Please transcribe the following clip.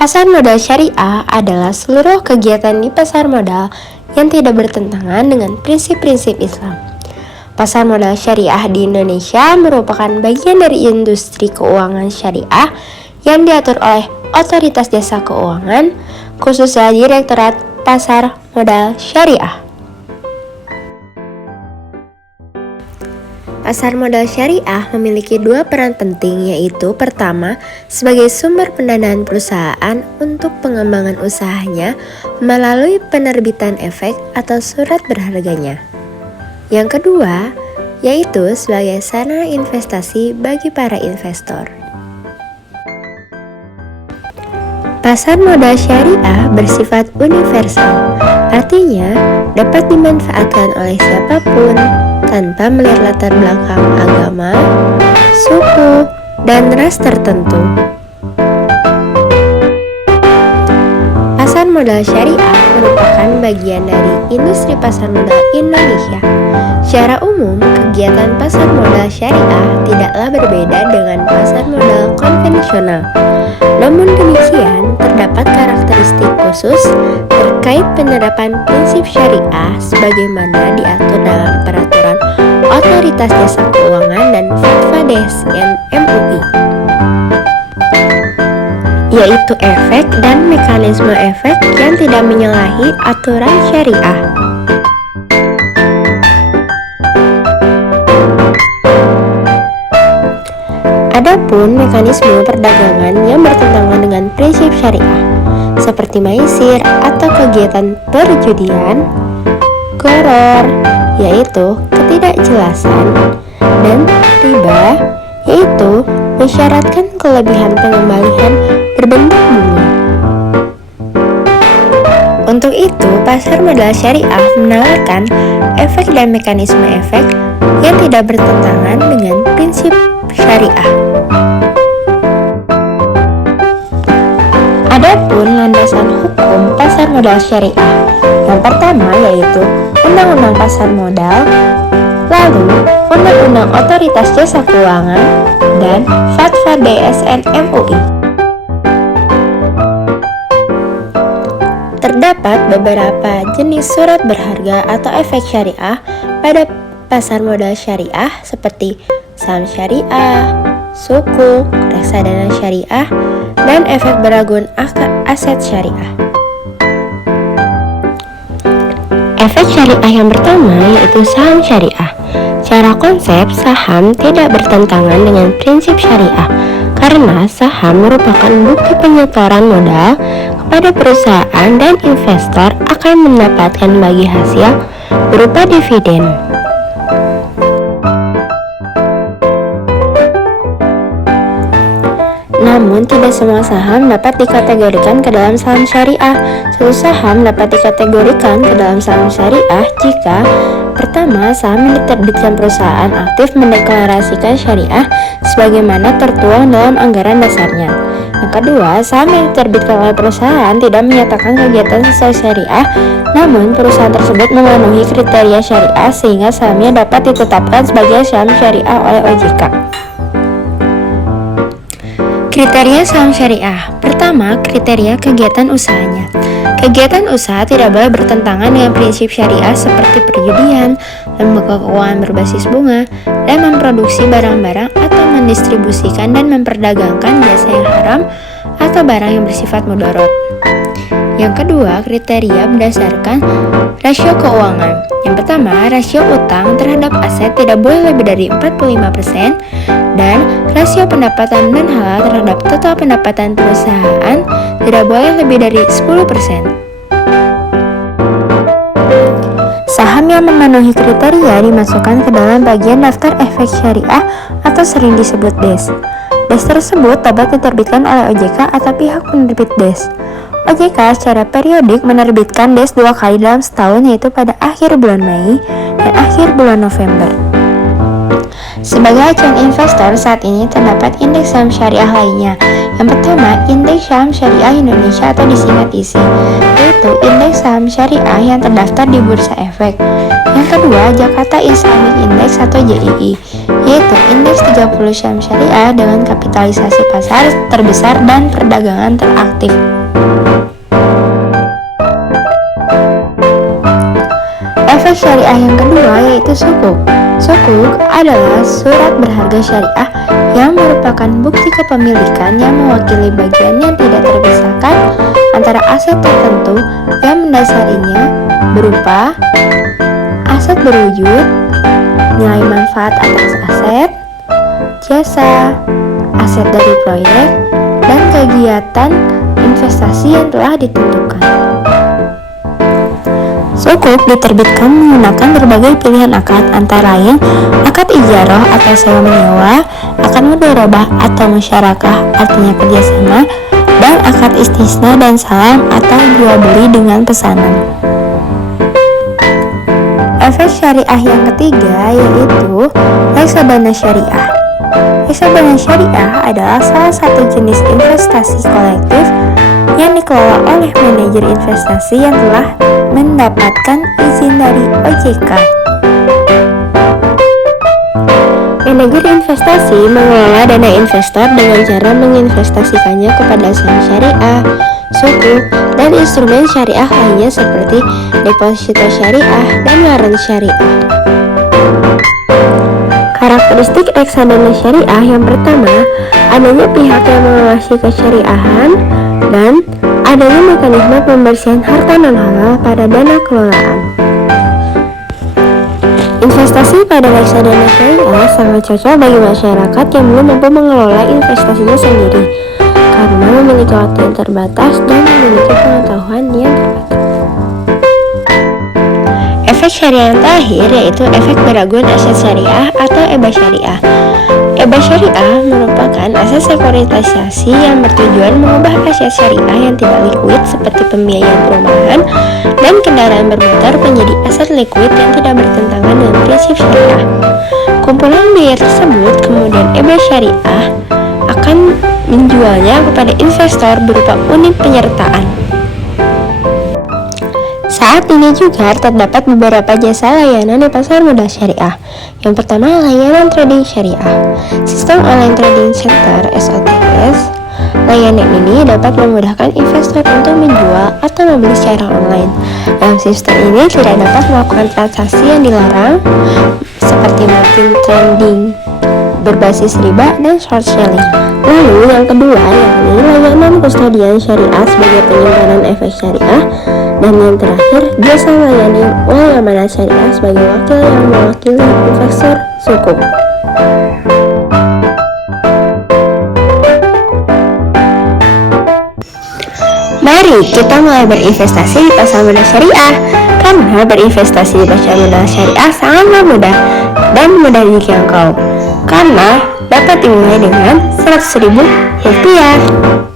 Pasar modal syariah adalah seluruh kegiatan di pasar modal yang tidak bertentangan dengan prinsip-prinsip Islam. Pasar modal syariah di Indonesia merupakan bagian dari industri keuangan syariah yang diatur oleh Otoritas Jasa Keuangan, khususnya Direktorat Pasar Modal Syariah. Pasar modal syariah memiliki dua peran penting, yaitu pertama, sebagai sumber pendanaan perusahaan untuk pengembangan usahanya melalui penerbitan efek atau surat berharganya. Yang kedua, yaitu sebagai sarana investasi bagi para investor. Pasar modal syariah bersifat universal, artinya dapat dimanfaatkan oleh siapapun tanpa melihat latar belakang agama, suku, dan ras tertentu. Pasar modal syariah merupakan bagian dari industri pasar modal Indonesia. Secara umum, kegiatan pasar modal syariah tidaklah berbeda dengan pasar modal konvensional. Namun demikian, terdapat karakteristik khusus terkait penerapan prinsip syariah sebagaimana diatur dalam peraturan Otoritas Jasa Keuangan dan Fatwa DSN MUI, yaitu efek dan mekanisme efek yang tidak menyalahi aturan syariah. Adapun mekanisme perdagangan yang bertentangan dengan prinsip syariah, seperti maisir atau kegiatan perjudian, gharar, yaitu ketidakjelasan, dan riba, yaitu mensyaratkan kelebihan pengembalian berbentuk bunga. Untuk itu, pasar modal syariah menawarkan efek dan mekanisme efek yang tidak bertentangan dengan prinsip syariah. Adapun landasan hukum pasar modal syariah, yang pertama yaitu Undang-Undang Pasar Modal, lalu Undang-Undang Otoritas Jasa Keuangan, dan Fatwa DSN MUI. Terdapat beberapa jenis surat berharga atau efek syariah pada pasar modal syariah seperti saham syariah, sukuk, reksadana syariah, dan efek beragun aset syariah. Efek syariah yang pertama yaitu saham syariah. Secara konsep, saham tidak bertentangan dengan prinsip syariah karena saham merupakan bukti penyetoran modal kepada perusahaan dan investor akan mendapatkan bagi hasil berupa dividen. Namun, tidak semua saham dapat dikategorikan ke dalam saham syariah. Satu saham dapat dikategorikan ke dalam saham syariah jika pertama, saham yang diterbitkan perusahaan aktif mendeklarasikan syariah sebagaimana tertuang dalam anggaran dasarnya. Yang kedua, saham yang diterbitkan oleh perusahaan tidak menyatakan kegiatan sesuai syariah, namun perusahaan tersebut memenuhi kriteria syariah sehingga sahamnya dapat ditetapkan sebagai saham syariah oleh OJK. Kriteria saham syariah. Pertama, kriteria kegiatan usahanya. Kegiatan usaha tidak boleh bertentangan dengan prinsip syariah seperti perjudian, lembaga keuangan berbasis bunga, dan memproduksi barang-barang atau mendistribusikan dan memperdagangkan jasa yang haram atau barang yang bersifat mudarat. Yang kedua, kriteria berdasarkan rasio keuangan. Yang pertama, rasio utang terhadap aset tidak boleh lebih dari 45% dan rasio pendapatan dan halal terhadap total pendapatan perusahaan tidak boleh lebih dari 10%. Saham yang memenuhi kriteria dimasukkan ke dalam bagian daftar efek syariah atau sering disebut DES. DES tersebut dapat diterbitkan oleh OJK atau pihak penerbit DES. OJK secara periodik menerbitkan DES 2 kali dalam setahun, yaitu pada akhir bulan Mei dan akhir bulan November. Sebagai acuan investor, saat ini terdapat indeks saham syariah lainnya. Yang pertama, indeks saham syariah Indonesia atau disingkat ISI, yaitu indeks saham syariah yang terdaftar di Bursa Efek. Yang kedua, Jakarta Islamic Index atau JII. yaitu indeks 30 saham syariah dengan kapitalisasi pasar terbesar dan perdagangan teraktif. Efek syariah yang kedua yaitu sukuk. Sukuk adalah surat berharga syariah yang merupakan bukti kepemilikan yang mewakili bagian yang tidak terpisahkan antara aset tertentu yang mendasarinya berupa aset berwujud, nilai manfaat atas aset, jasa, aset dari proyek, dan kegiatan investasi yang telah ditentukan. Sukuk diterbitkan menggunakan berbagai pilihan akad, antara lain akad ijarah atau sewa menyewa, akad mudharabah atau musyarakah artinya kerjasama, dan akad istisna dan salam atau jual beli dengan pesanan. Efek syariah yang ketiga yaitu reksadana syariah. Reksadana syariah adalah salah satu jenis investasi kolektif yang dikelola oleh manajer investasi yang telah mendapatkan izin dari OJK. Manajer investasi mengelola dana investor dengan cara menginvestasikannya kepada saham syariah, sukuk, dan instrumen syariah lainnya seperti deposito syariah dan warrant syariah. Karakteristik reksadana syariah yang pertama, adanya pihak yang mengawasi kesyariahan dan adanya mekanisme pembersihan harta non-halal pada dana kelolaan. Investasi pada reksadana syariah sangat cocok bagi masyarakat yang belum mampu mengelola investasinya sendiri karena memiliki waktu yang terbatas dan memiliki pengetahuan yang terbatas. Efek syariah yang terakhir yaitu efek beragun aset syariah atau EBA syariah. EBA syariah merupakan aset sekuritisasi yang bertujuan mengubah aset syariah yang tidak likuid seperti pembiayaan perumahan dan kendaraan bermotor menjadi aset likuid yang tidak bertentangan dengan prinsip syariah. Kumpulan biaya tersebut kemudian EBA syariah akan menjualnya kepada investor berupa unit penyertaan. Saat ini juga terdapat beberapa jasa layanan di pasar modal syariah. Yang pertama, layanan trading syariah. Sistem online trading center (SOTS). Layanan ini dapat memudahkan investor untuk menjual atau membeli secara online. Dalam sistem ini tidak dapat melakukan transaksi yang dilarang seperti margin trading berbasis riba dan short selling. Lalu yang kedua yakni layanan kustodian syariah sebagai penyimpanan efek syariah. Dan yang terakhir, jasa layanan uang amanat syariah sebagai wakil yang mewakili investor sukuk. Mari kita mulai berinvestasi di pasar modal syariah, karena berinvestasi di pasar modal syariah sangatlah mudah dan mudah dijangkau, karena dapat dimulai dengan Rp100.000.